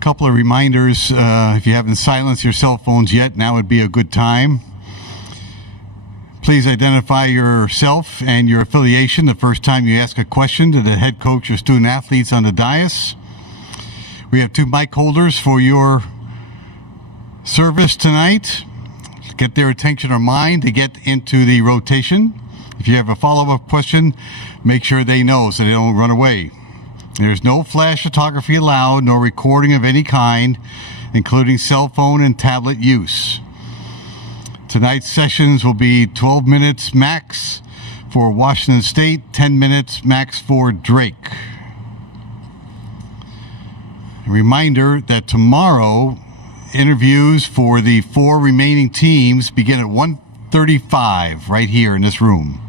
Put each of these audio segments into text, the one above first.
Couple of reminders, if you haven't silenced your cell phones yet, now would be a good time. Please identify yourself and your affiliation the first time you ask a question to the head coach or student athletes on the dais. We have 2 mic holders for your service tonight. Get their attention or mind to get into the rotation. If you have a follow-up question, make sure they know so they don't run away. There's no flash photography allowed, nor recording of any kind, including cell phone and tablet use. Tonight's sessions will be 12 minutes max for Washington State, 10 minutes max for Drake. A reminder that tomorrow, interviews for the 4 remaining teams begin at 1:35 right here in this room.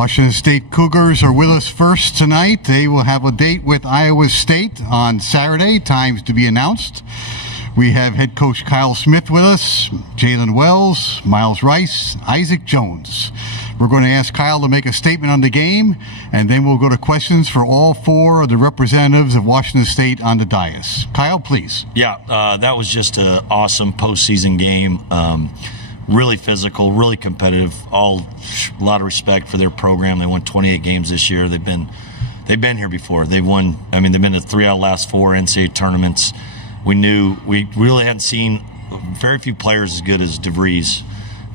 Washington State Cougars are with us first tonight. They will have a date with Iowa State on Saturday, times to be announced. We have head coach Kyle Smith with us, Jalen Wells, Miles Rice, Isaac Jones. We're going to ask Kyle to make a statement on the game, and then we'll go to questions for all four of the representatives of Washington State on the dais. Kyle, please. Yeah, that was just an awesome postseason game. Really physical, really competitive. A lot of respect for their program. They won 28 games this year. They've been here before. They've won. I mean, they've been to 3 out of the last 4 NCAA tournaments. We really hadn't seen very few players as good as DeVries.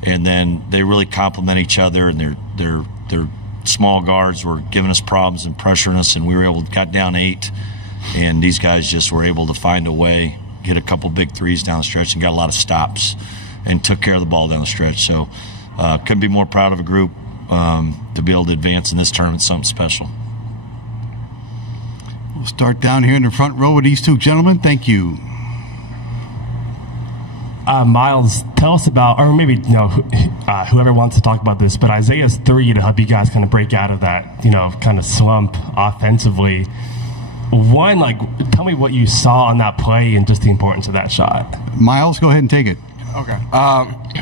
And then they really complement each other, and their small guards were giving us problems and pressuring us, and we were able to got down 8, and these guys just were able to find a way, get a couple big threes down the stretch, and got a lot of stops, and took care of the ball down the stretch. So couldn't be more proud of a group to be able to advance in this tournament. Something special. We'll start down here in the front row with these two gentlemen. Thank you. Miles, tell us about, or maybe whoever wants to talk about this, but Isaiah's 3 to help you guys kind of break out of that kind of slump offensively. One, tell me what you saw on that play and just the importance of that shot. Miles, go ahead and take it. Okay.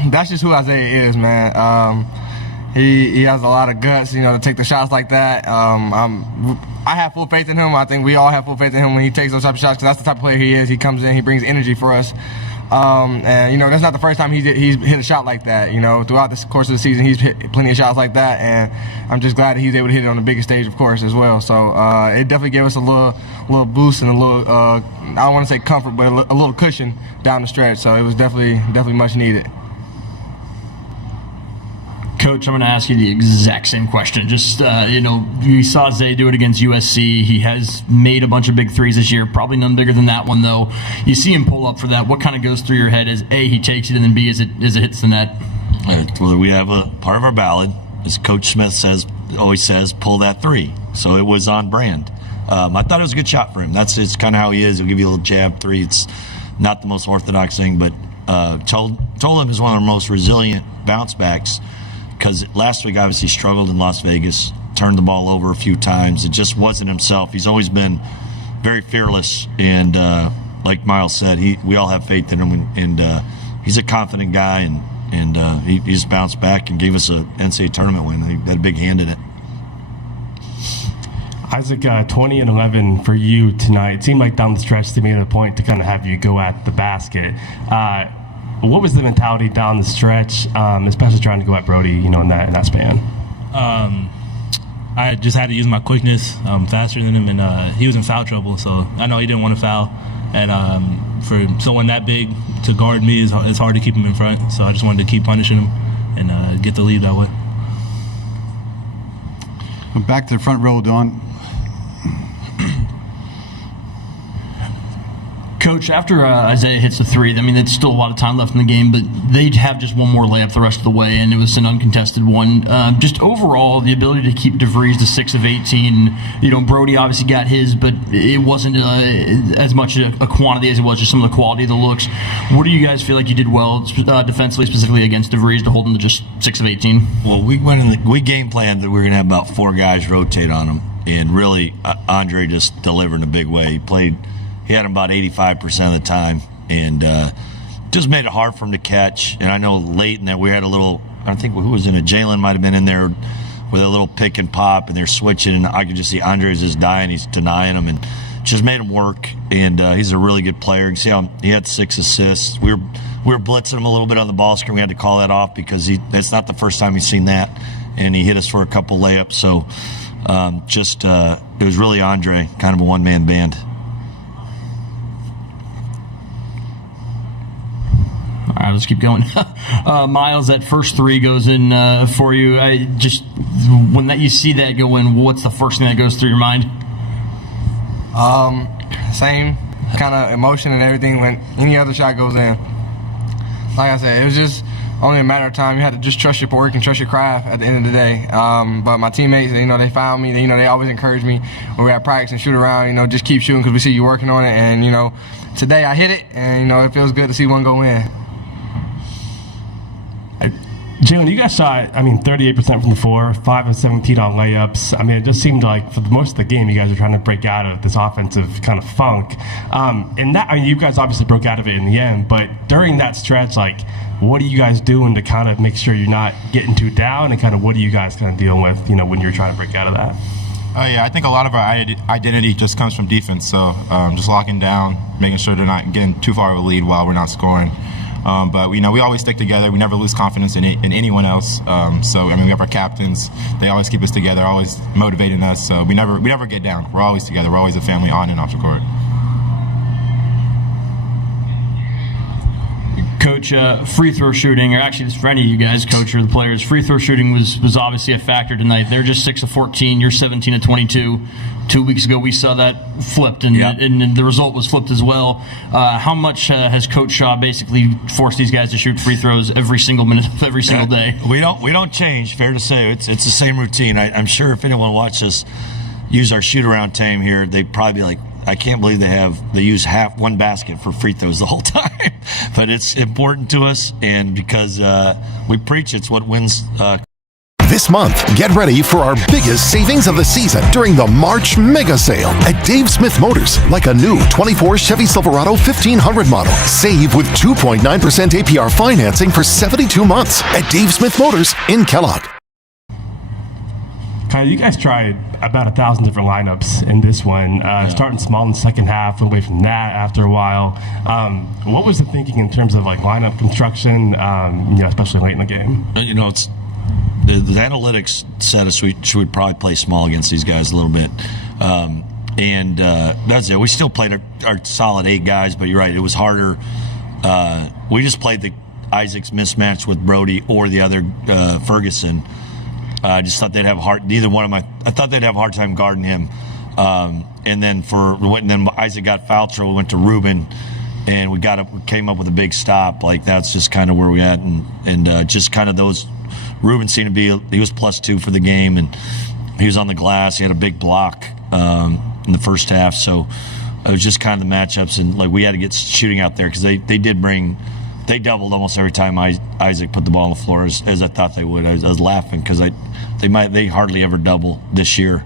That's just who Isaiah is, man. He has a lot of guts, to take the shots like that. I have full faith in him. I think we all have full faith in him when he takes those type of shots, because that's the type of player he is. He comes in, he brings energy for us. And that's not the first time he's hit a shot like that. Throughout the course of the season, he's hit plenty of shots like that, and I'm just glad that he's able to hit it on the biggest stage, of course, as well. So it definitely gave us a little boost and a little I don't want to say comfort, but a little cushion down the stretch. So it was definitely much needed. Coach, I'm going to ask you the exact same question. Just, we saw Zay do it against USC. He has made a bunch of big threes this year, probably none bigger than that one, though. You see him pull up for that. What kind of goes through your head as, A, he takes it, and then, B, as it hits the net? Well, we have a part of our ballad, as Coach Smith always says, pull that 3. So it was on brand. I thought it was a good shot for him. It's kind of how he is. He'll give you a little jab 3. It's not the most orthodox thing, but told him he's one of the most resilient bounce backs, because last week obviously struggled in Las Vegas, turned the ball over a few times. It just wasn't himself. He's always been very fearless, and like Miles said, we all have faith in him, and he's a confident guy, and he just bounced back and gave us a NCAA tournament win. He had a big hand in it. Isaac, 20 and 11 for you tonight. It seemed like down the stretch they made it a point to kind of have you go at the basket. What was the mentality down the stretch, especially trying to go at Brody, in that span? I just had to use my quickness, faster than him, and he was in foul trouble, so I know he didn't want to foul. And for someone that big to guard me, it's hard to keep him in front, so I just wanted to keep punishing him and get the lead that way. Back to the front row, Don. Coach, after Isaiah hits the 3, there's still a lot of time left in the game, but they'd have just one more layup the rest of the way, and it was an uncontested one. Just overall, the ability to keep DeVries to 6 of 18. Brody obviously got his, but it wasn't as much a quantity as it was just some of the quality of the looks. What do you guys feel like you did well defensively, specifically against DeVries, to hold him to just 6 of 18? Well, we game planned that we were going to have about 4 guys rotate on him, and really Andre just delivered in a big way. He had him about 85% of the time, and just made it hard for him to catch. And I know late in that we had a little, I think who was in it? Jalen might have been in there with a little pick and pop, and they're switching, and I could just see Andre's just dying. He's denying him, and just made him work. And he's a really good player. You can see how he had 6 assists. We were blitzing him a little bit on the ball screen. We had to call that off because it's not the first time he's seen that, and he hit us for a couple layups. So it was really Andre, kind of a one-man band. All right, let's keep going. Miles, that first 3 goes in for you. When you see that go in, what's the first thing that goes through your mind? Same kind of emotion and everything when any other shot goes in. Like I said, it was just only a matter of time. You had to just trust your work and trust your craft at the end of the day. But my teammates, they found me. They always encourage me when we have practice and shoot around. Just keep shooting because we see you working on it. And today I hit it, and it feels good to see one go in. Jalen, you guys shot, 38% from the floor, 5 of 17 on layups. It just seemed like for most of the game, you guys were trying to break out of this offensive kind of funk. You guys obviously broke out of it in the end, but during that stretch, what are you guys doing to kind of make sure you're not getting too down, and kind of what are you guys kind of dealing with, when you're trying to break out of that? I think a lot of our identity just comes from defense. So just locking down, making sure they're not getting too far of a lead while we're not scoring. But we always stick together. We never lose confidence in anyone else. We have our captains. They always keep us together, always motivating us. So we never get down. We're always together. We're always a family on and off the court. Coach, free throw shooting, or actually for any of you guys, coach or the players, free throw shooting was obviously a factor tonight. They're just 6 of 14. You're 17 of 22. 2 weeks ago, we saw that flipped, and the result was flipped as well. How much has Coach Shaw basically forced these guys to shoot free throws every single minute of every single day? We don't change. Fair to say, it's the same routine. I'm sure if anyone watched us use our shoot around team here, they'd probably be like, I can't believe they use one basket for free throws the whole time. But it's important to us, and because we preach, it's what wins. This month, get ready for our biggest savings of the season during the March Mega Sale at Dave Smith Motors. Like a new 24 Chevy Silverado 1500 model. Save with 2.9% APR financing for 72 months at Dave Smith Motors in Kellogg. Kyle, you guys tried about 1,000 different lineups in this one, starting small in the second half, went away from that after a while. What was the thinking in terms of lineup construction, especially late in the game? It's the analytics said us we should probably play small against these guys a little bit, and that's it. We still played our solid 8 guys, but you're right, it was harder. We just played the Isaac's mismatch with Brody or the other Ferguson. I just thought they'd have I thought they'd have a hard time guarding him. And then Isaac got foul trouble. We went to Ruben, and we came up with a big stop. That's just kind of where we at, and just kind of those. Ruben seemed to be, he was +2 for the game, and he was on the glass. He had a big block in the first half, so it was just kind of the matchups, and we had to get shooting out there because they doubled almost every time Isaac put the ball on the floor, as I thought they would. I was laughing because they hardly ever double this year.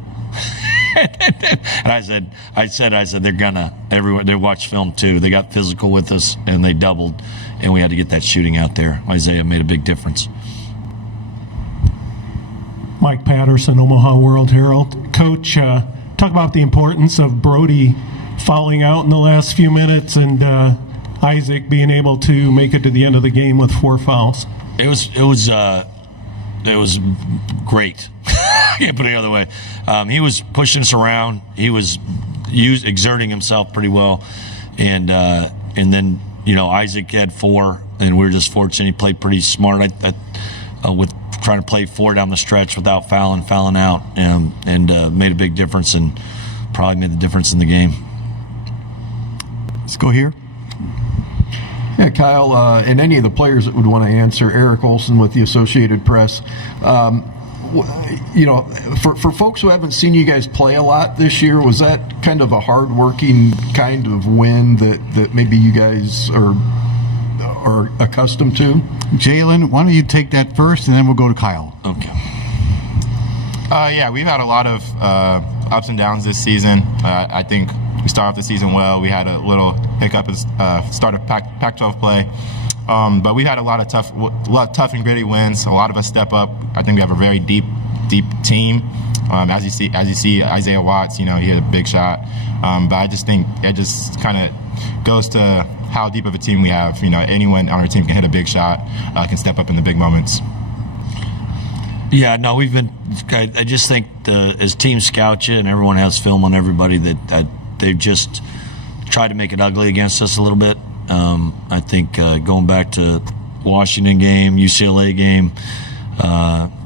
And I said they're gonna. Everyone, they watch film too. They got physical with us and they doubled, and we had to get that shooting out there. Isaiah made a big difference. Mike Patterson, Omaha World Herald. Coach, talk about the importance of Brody fouling out in the last few minutes and Isaac being able to make it to the end of the game with 4 fouls. It was great. I can't put it the other way. He was pushing us around. He was exerting himself pretty well, and then Isaac had 4, and we were just fortunate. He played pretty smart with trying to play 4 down the stretch without fouling out, and made a big difference, and probably made the difference in the game. Let's go here. Yeah, Kyle, and any of the players that would want to answer, Eric Olson with the Associated Press. For folks who haven't seen you guys play a lot this year, was that kind of a hard-working kind of win that maybe you guys are accustomed to? Jalen, why don't you take that first, and then we'll go to Kyle. Okay. Yeah, we've had a lot of ups and downs this season. I think we started off the season well. We had a little hiccup at start of Pac-12 play. But we've had a lot of tough and gritty wins. A lot of us step up. I think we have a very deep team. As you see, Isaiah Watts, he hit a big shot. But I just think it just kind of goes to how deep of a team we have. Anyone on our team can hit a big shot, can step up in the big moments. Yeah, no, we've been. I just think as teams scout you, and everyone has film on everybody, that they've just tried to make it ugly against us a little bit. I think going back to Washington game, UCLA game,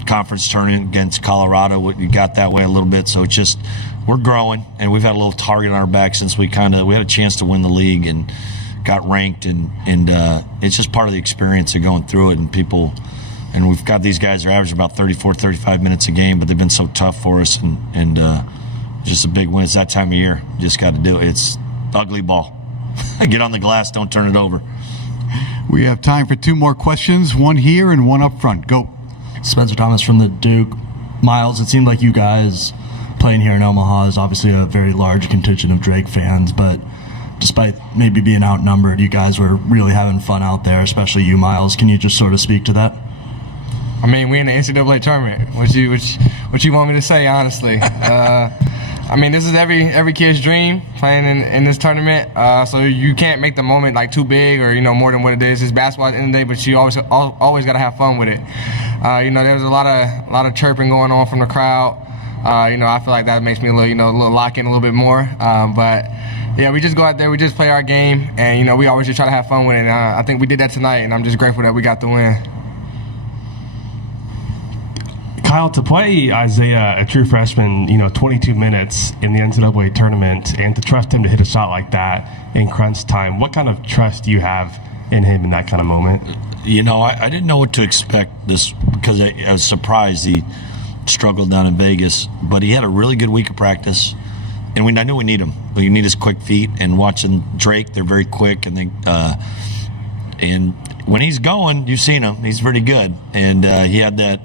conference tournament against Colorado, we got that way a little bit. So it's just we're growing, and we've had a little target on our back since we had a chance to win the league and got ranked, and it's just part of the experience of going through it. And we've got these guys are averaging about 34, 35 minutes a game, but they've been so tough for us, and just a big win. It's that time of year. You just got to do it. It's ugly ball. Get on the glass, don't turn it over. We have time for 2 more questions, one here and one up front. Go. Spencer Thomas from the Duke. Miles, it seemed like you guys playing here in Omaha is obviously a very large contingent of Drake fans, but despite maybe being outnumbered, you guys were really having fun out there, especially you, Miles. Can you just sort of speak to that? I mean, we're in the NCAA tournament. What you want me to say, honestly? I mean, this is every kid's dream, playing in this tournament. So you can't make the moment like too big or more than what it is. It's basketball at the end of the day, but you always got to have fun with it. There was a lot of chirping going on from the crowd. I feel like that makes me a little lock in a little bit more. But yeah, we just go out there, we just play our game, and we always just try to have fun with it. I think we did that tonight, and I'm just grateful that we got the win. Kyle, to play Isaiah, a true freshman, 22 minutes in the NCAA tournament, and to trust him to hit a shot like that in crunch time, what kind of trust do you have in him in that kind of moment? I didn't know what to expect this because I was surprised he struggled down in Vegas, but he had a really good week of practice, and I knew we need him. We need his quick feet, and watching Drake, they're very quick, and and when he's going, you've seen him. He's pretty good, and he had that.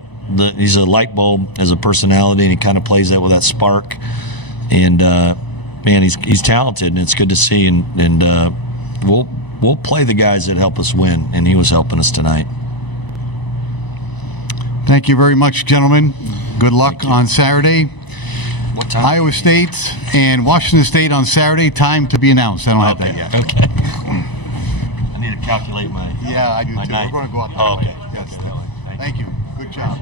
He's a light bulb as a personality, and he kind of plays that with that spark. And man, he's talented, and it's good to see. And we'll play the guys that help us win, and he was helping us tonight. Thank you very much, gentlemen. Good luck on Saturday. What time? Iowa State and Washington State on Saturday. Time to be announced. I don't have that yet. Okay. I need to calculate my. Yeah, I do too. Night. We're going to go out there. Oh, okay. Yes. Thank you. Good job.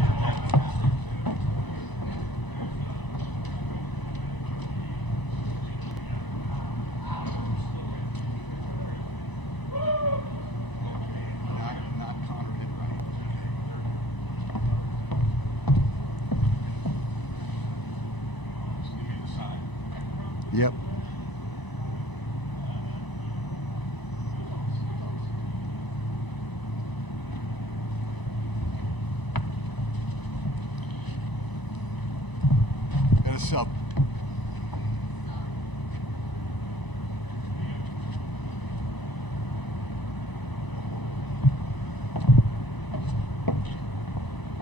Yep. Got a sub.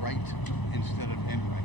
Right instead of end right.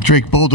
Drake Bulldog.